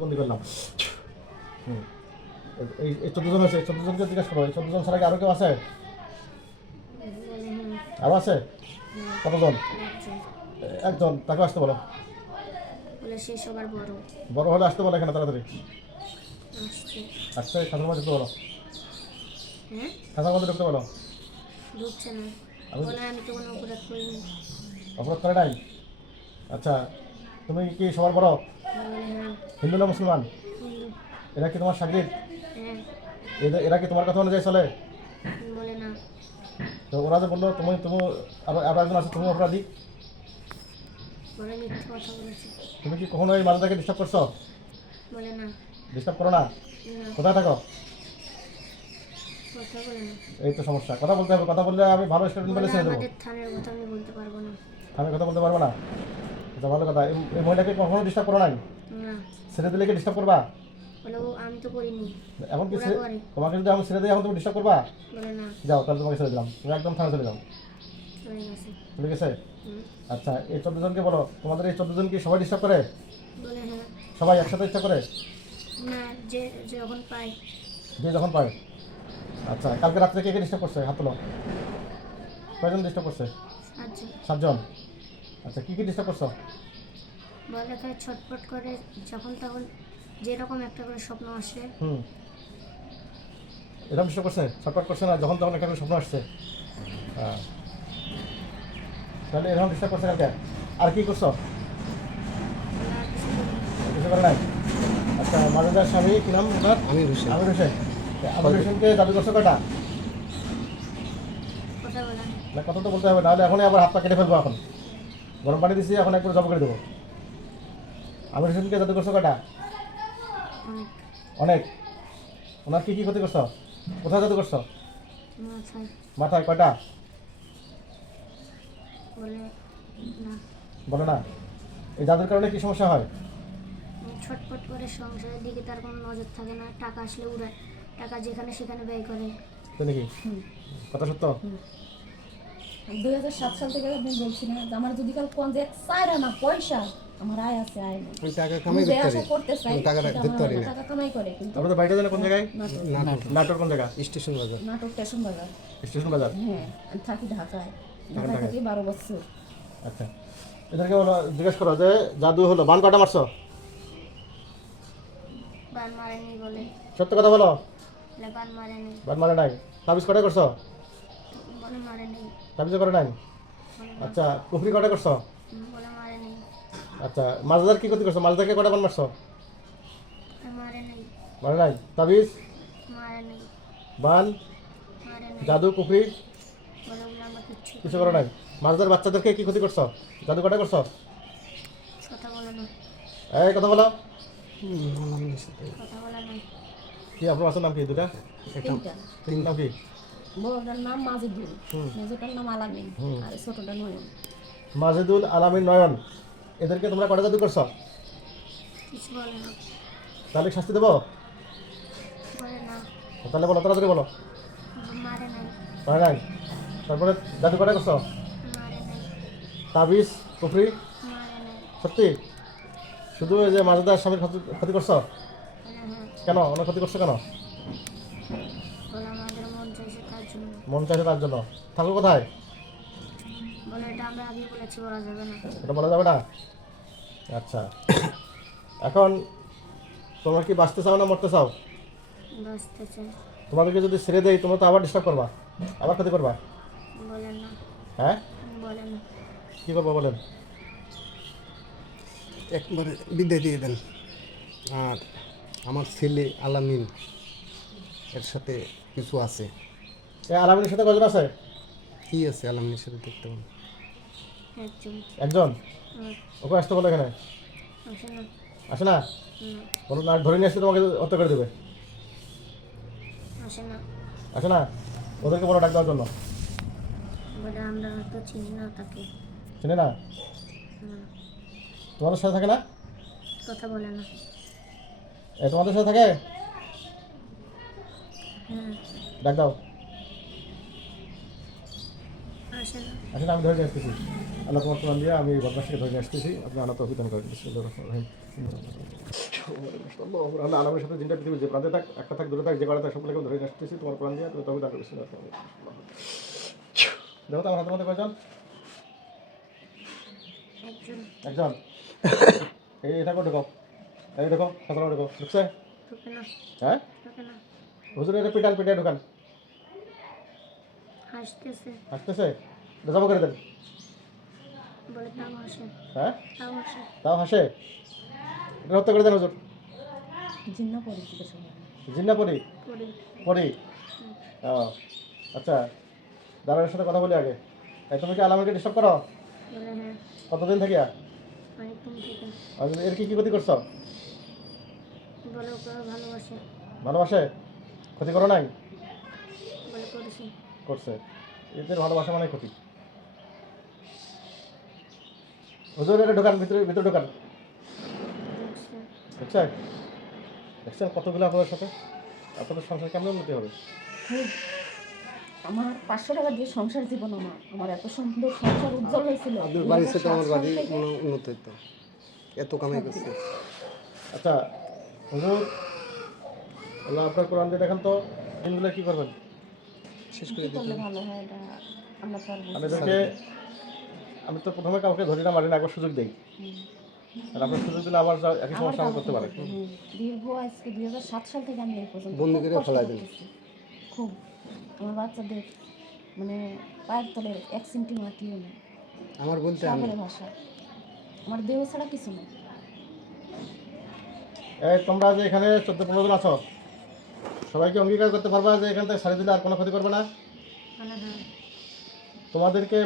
বন্দি করলাম। হুম, এই 14 জন আছে, 14 জনকে জিজ্ঞাসা করো। এই 14 জন ছাড়া কি আরো কেউ আছে? আরো আছে? কতজন? একজন, তাকে আসতে বলো। সে সবার বড়। বড় হলে আসতে বলো এখানে তাড়াতাড়ি। আসছে। আসছে, খাতার মধ্যে ঢুকতে বলো। হ্যাঁ, খাতার মধ্যে ঢুকতে বলো। ঢুকছে না। আমি বলে আমি তো কোনো অপরাধ করিনি। অপরাধ করে নাই? আচ্ছা, তুমি কি সবার বড়? বলে হ্যাঁ। হিন্দু না মুসলমান? হিন্দু। এরা কি তোমার সাগরিদ? হ্যাঁ। এরা কি তোমার কথা অনুযায়ী চলে? বলে না। তো ওরা যে বললো তুমি তুমি আরো একজন আছে, তুমি অপরাধী। বলে মিথ্যে কথা বলেছে। তুমি কি কখনো এই মাদাটাকে ডিস্টার্ব করছো? বলে না। ডিস্টার্ব করো না? না, কোথায় থাকো? কথা বলে না। এই তো সমস্যা, কথা বলতে হবে। কথা বললে আমি ভালো স্টুডেন্ট বলে বলে ছেড়ে দেবো। আমাদের থানার কথা আমি বলতে পারবো না। আমি কথা বলতে পারবো না? এটা ভালো কথা। এই মহিলাকে কখনো ডিস্টার্ব করো নাই? না। ছেড়ে দিলে কি ডিস্টার্ব করবা? বলে আমি তো করিনি। এখন কি ওরা করে। তোমাকে যদি আমি ছেড়ে দিই এখন তুমি ডিস্টার্ব করবা? বলে না। যাও, তাহলে তোমাকে ছেড়ে দিলাম। তুমি একদম থানা চলে যাও। চলে গেছে। চলে গেছে? হুম। আচ্ছা, এই 14 জনকে বলো, তোমাদের এই 14 জন কি সবাই ডিস্টার্ব করে? বলে হ্যাঁ। সবাই একসাথে ডিস্টার্ব করে? না, যে যখন পাই। যে যখন পায়। আচ্ছা, কালকে রাত্রে কে কে ডিস্টার্ব করছে? হাত তোলো। কয়জন ডিস্টার্ব করছে? আচ্ছা। 7 জন। আচ্ছা, কি কি ডিস্টার্ব করছো? বলে খায় ছটফট করে, যখন তখন যেরকম একটা করে স্বপ্ন আসে। হুম, এরকম ডিস্টার্ব করছে? ছটফট করছে না, যখন তখন একটা করে স্বপ্ন আসছে? হ্যাঁ, তাহলে এরকম ডিস্টার্ব করছে কালকে। আর কি করছো? বলে আর কিছু করিনি। কিছু করে নাই? আচ্ছা, মাজেদার স্বামী কি নাম ওনার? আমির হোসেন। আমির হোসেন। আমির হোসেনকে জাদু করছো কয়টা? কথা বলে না। না, কথা তো বলতে হবে, নাহলে এখনই আবার হাত পা কেটে ফেলবো। এখন গরম পানি দিচ্ছি, এখন একবার জব করে দেবো। আমির হোসেনকে জাদু করছো কয়টা? অনেক। অনেক। ওনার কি কি ক্ষতি করছো? কোথায় জাদু করছো? মাথায়। মাথায় কয়টা? বলে না। বলো না। এই জাদুর কারণে কি সমস্যা হয়? ছটফট করে, সংসারের দিকে তার কোনো নজর থাকে না, টাকা আসলে উড়ায়, টাকা যেখানে সেখানে ব্যয় করে। তো নাকি কথা সত্য? 2007 সাল থেকে আমি বলছি না যে আমার যদি কাল কোন যে চাইরা না পয়সা আমার আয় আছে, আয় না আমি টাকা কামাই যে করতে আশা পারি, করতে চাই আমি টাকাটা সেটা ধরতে আমার পারি হয় না। না। টাকা কামাই করে কিন্তু আপনাদের বাড়িটা জানে কোন জায়গায়? নাটক নাটোর কোন জায়গা? স্টেশন বাজার। নাটক স্টেশন বাজার। স্টেশন বাজার। হ্যাঁ, আমি থাকি ঢাকায়। ঢাকায় ঢাকায়? থাকি 12 বছর। আচ্ছা, এদেরকে বলো, জিজ্ঞেস করো যে জাদু হলো, বান কটা মারছো? বান মারেনি বলে। সত্য কথা বলো। বলে বান মারেনি। বান মারে নাই? তাবিজ কটা করছো? বলে মারেনি। তাবিজও করে নাই? বলে আচ্ছা, কুফরি কটা করছো? বলে মারেনি। আচ্ছা, মাছদার কি ক্ষতি করছো? মাছদারকে কটা বান মারছো? মারেনি। মারে নাই? তাবিজ, মারেনি। বান, মারেনি। জাদু, কুফরি বলে ওগুলো আমরা কিচ্ছু কিছু করো নাই? মাছদার বাচ্চাদেরকে কি ক্ষতি করছো? জাদু কটা করছো? কথা বলে না। এই কথা বলো। আলমিনের সাথে কথা বলে না। কি আপনার বাচ্চার নাম কি দুটা? একটা তিনটা। তিন নাম কি? বড়টার নাম মাজেদুল, হুম। মেজোটার নাম আলামিন, হুম। আর ছোটটা নয়ন। মাজেদুল, আলামিন, নয়ন। এদেরকে তোমরা কটা জাদু করছো? কিছু বলে না। তাহলে শাস্তি দেবো? বলে না। তাহলে বলো, তাড়াতাড়ি বলো। মারে নাই। হয় নাই? তারপরে জাদু কটা করছো? মারে নাই। তাবিজ, কুফরি মারে নাই। সত্যি? শুধু এই যে মাজেদার স্বামীর ক্ষতি করছো? বলে হ্যাঁ। কেন ওনার ক্ষতি করছো কেন? বলে আমাদের মন চাইছে তার জন্য। মন চাইছে তার জন্য। থাকো কোথায়? বলে এটা আমরা আগে বলেছি, বলা যাবে না। এটা বলা যাবে না? আচ্ছা, এখন তোমরা কি বাঁচতে চাও না মরতে চাও? বাঁচতেছে। তোমাদেরকে যদি ছেড়ে দেয় তোমরা তো আবার ডিস্টার্ব করবা, আবার ক্ষতি করবা। বলেন না। হ্যাঁ, বলে না। কী করবো বলেন? একবারে বিদায় দিয়ে দেন। আর আমার ছেলে আলামিন এর সাথে কিছু আছে। এই আলামিনের সাথে কজন আছে? কি আছে আলামিনের সাথে দেখতে পাবেন? একজন। একজন। আর ওকে আসতে বলো এখানে। আসে না। আসে না? না। বলো না, ধরে নিয়ে আসলে তোমাকে হত্যা করে দেবে। আসে না। আসে না? ওদেরকে বলো ডাক দেওয়ার জন্য। বলে আমরা তো চিনি না তাকে। চিনে না? না। তোমাদের সাথে থাকে না? কথা বলে না। তোমাদের সাথে থাকে? হ্যাঁ। ডাক দাও। আসে না। আসলে আমি ধরে নিয়ে আসতেছি, আল্লাহ তোমার প্রমাণ দিয়ে আমি বদমাসকে ধরে নিয়ে আসতেছি, আপনি আনা তৌফিক দান করেন। আল্লাহ আলমের সাথে দিনটা পৃথিবীর যে প্রান্তে থাক, একটা থাক, দূরে থাক, যে কটা থাক, সকলকে ধরে নিয়ে আসতেছি তোমার প্রমাণ দিয়ে, তুমি তৌফিক দান করেছি। দেখো তো আমার হাতের মধ্যে কয়জন? একজন একজন। এটা করে ঢোকাও, এই দেখো হাতের মধ্যে ঢোকাও, ঢুকছে? ঢোকে না, হ্যাঁ ঢোকে না। হুজুর এটা পিটান, পিটায় ঢোকান। হাসতেছে, আসতেছে? এটা জমা করে দেন। বলে তাও হাসে, হ্যাঁ তাও হাসে। তাও হাসে? এটা হত্যা করে দেন হুজুর। জিন্না পড়ে জিজ্ঞাসা করেন। জিন্না পড়ি? পড়ি। পড়ি। ও আচ্ছা, দাঁড়ানোর সাথে কথা বলি আগে। এই তুমি কি আলামকে ডিস্টার্ব করো? বলে হ্যাঁ, কতদিন থেকে? অনেকদিন থেকে। আর এর কি কি ক্ষতি করছো? বলে ওকে ভালোবাসে, ভালোবাসে? ক্ষতি করো নাই? বলে করেছি। করছে। এদের ভালোবাসা মানে ক্ষতি। হুজুর এটা ঢোকান, ভিতরে ভিতরে ঢোকান। ঢুকছে, বুঝছেন? দেখছেন কতগুলো আপনাদের সাথে? আপনাদের সংসার কেমন উন্নতি হবে? খুব আমার 500 টাকা দিয়ে সংসার জীবন আমার এত সুন্দর সংসার উজ্জ্বল হয়েছিল। আপনার বাড়ি থেকে 2007 আমার সাল বাড়ি থেকে উন্নত হইতো, এত কামাই করছে। আচ্ছা হুজুর, আল্লাহ আপনার কোরআন দিয়ে দেখেন তো দিনগুলো কি করবেন? শেষ কি করে করলে দিতে ভালো হয় এটা আল্লাহ তাআলা বুঝে। আপনাদেরকে আমি তো প্রথমে কাউকে ধরি না, মারি না, একবার সুযোগ দিই। আর আপনার সুযোগ দিলে আবার একই আমার সমস্যা আমার করতে পারে। দীর্ঘ আজকে 2007 সাল থেকে আমি এই পর্যন্ত বন্দি খুব করে কষ্ট ফেলাই দেন। করতেছি। খুব আমার বাচ্চাদের মানে পায়ের তলে 1 সেন্টি মাটিও নেই। আমার বলতে আমি সাগরের ভাষা আমার দেহ ছাড়া কিছু নেই। এই তোমরা যে এখানে 14-15 জন আছো, সবাইকে অঙ্গীকার করতে পারবা যে এখান থেকে ছাড়ি দিলে আর কোনো ক্ষতি করবে না? বলে হ্যাঁ। তোমাদেরকে